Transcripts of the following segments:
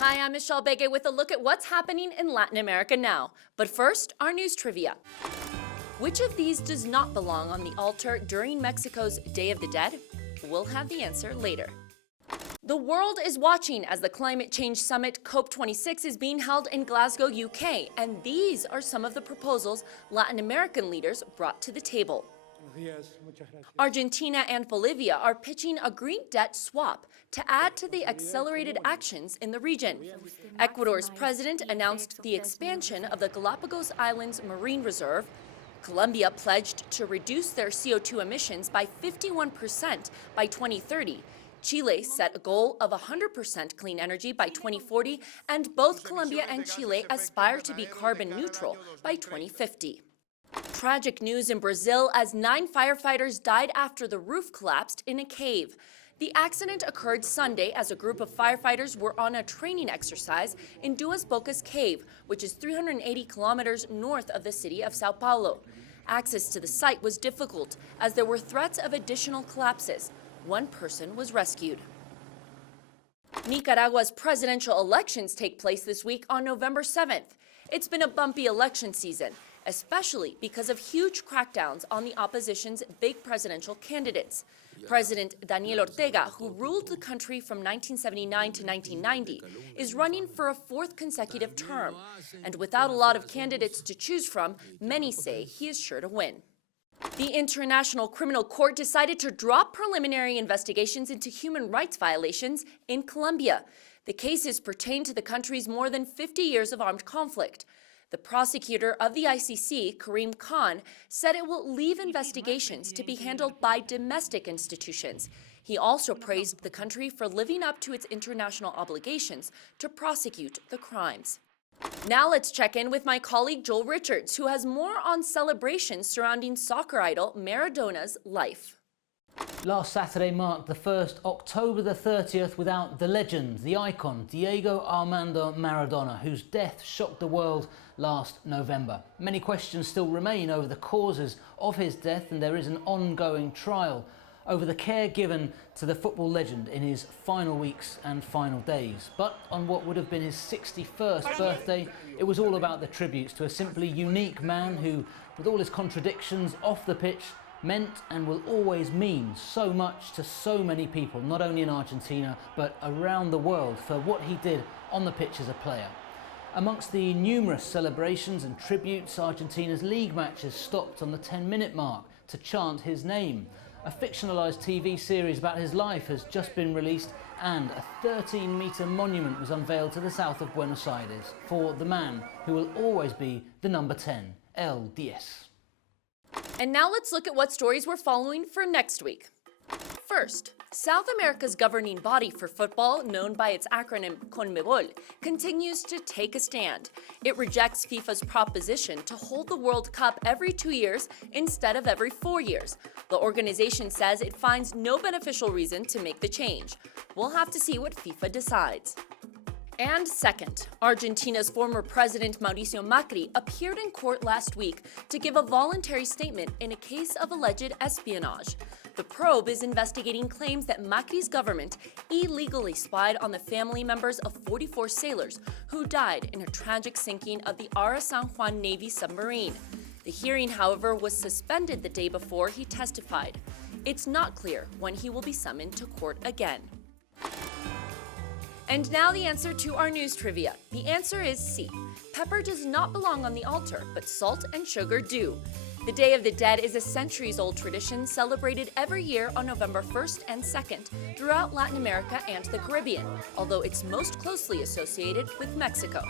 Hi, I'm Michelle Begue with a look at what's happening in Latin America now. But first, our news trivia. Which of these does not belong on the altar during Mexico's Day of the Dead? We'll have the answer later. The world is watching as the climate change summit COP26 is being held in Glasgow, UK, and these are some of the proposals Latin American leaders brought to the table. Argentina and Bolivia are pitching a green debt swap to add to the accelerated actions in the region. Ecuador's president announced the expansion of the Galapagos Islands Marine Reserve. Colombia pledged to reduce their CO2 emissions by 51% by 2030. Chile set a goal of 100% clean energy by 2040, and both Colombia and Chile aspire to be carbon neutral by 2050. Tragic news in Brazil as 9 firefighters died after the roof collapsed in a cave. The accident occurred Sunday as a group of firefighters were on a training exercise in Duas Bocas Cave, which is 380 kilometers north of the city of Sao Paulo. Access to the site was difficult as there were threats of additional collapses. One person was rescued. Nicaragua's presidential elections take place this week on November 7th. It's been a bumpy election season, especially because of huge crackdowns on the opposition's big presidential candidates. President Daniel Ortega, who ruled the country from 1979 to 1990, is running for a 4th consecutive term. And without a lot of candidates to choose from, many say he is sure to win. The International Criminal Court decided to drop preliminary investigations into human rights violations in Colombia. The cases pertain to the country's more than 50 years of armed conflict. The prosecutor of the ICC, Karim Khan, said it will leave investigations to be handled by domestic institutions. He also praised the country for living up to its international obligations to prosecute the crimes. Now let's check in with my colleague Joel Richards, who has more on celebrations surrounding soccer idol Maradona's life. Last Saturday marked the first October the 30th without the legend, the icon, Diego Armando Maradona, whose death shocked the world last November. Many questions still remain over the causes of his death, and there is an ongoing trial over the care given to the football legend in his final weeks and final days. But on what would have been his 61st birthday, it was all about the tributes to a simply unique man who, with all his contradictions off the pitch, meant and will always mean so much to so many people, not only in Argentina, but around the world, for what he did on the pitch as a player. Amongst the numerous celebrations and tributes, Argentina's league matches stopped on the 10-minute mark to chant his name. A fictionalised TV series about his life has just been released, and a 13-metre monument was unveiled to the south of Buenos Aires for the man who will always be the number 10, El 10. And now let's look at what stories we're following for next week. First, South America's governing body for football, known by its acronym CONMEBOL, continues to take a stand. It rejects FIFA's proposition to hold the World Cup every 2 years instead of every 4 years. The organization says it finds no beneficial reason to make the change. We'll have to see what FIFA decides. And second, Argentina's former president Mauricio Macri appeared in court last week to give a voluntary statement in a case of alleged espionage. The probe is investigating claims that Macri's government illegally spied on the family members of 44 sailors who died in a tragic sinking of the Ara San Juan Navy submarine. The hearing, however, was suspended the day before he testified. It's not clear when he will be summoned to court again. And now the answer to our news trivia. The answer is C. Pepper does not belong on the altar, but salt and sugar do. The Day of the Dead is a centuries-old tradition celebrated every year on November 1st and 2nd throughout Latin America and the Caribbean, although it's most closely associated with Mexico.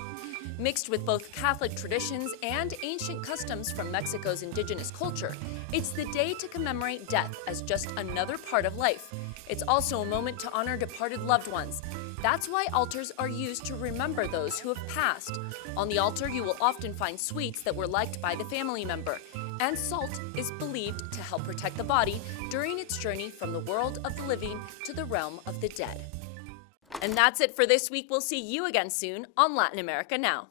Mixed with both Catholic traditions and ancient customs from Mexico's indigenous culture, it's the day to commemorate death as just another part of life. It's also a moment to honor departed loved ones. That's why altars are used to remember those who have passed. On the altar, you will often find sweets that were liked by the family member. And salt is believed to help protect the body during its journey from the world of the living to the realm of the dead. And that's it for this week. We'll see you again soon on Latin America Now.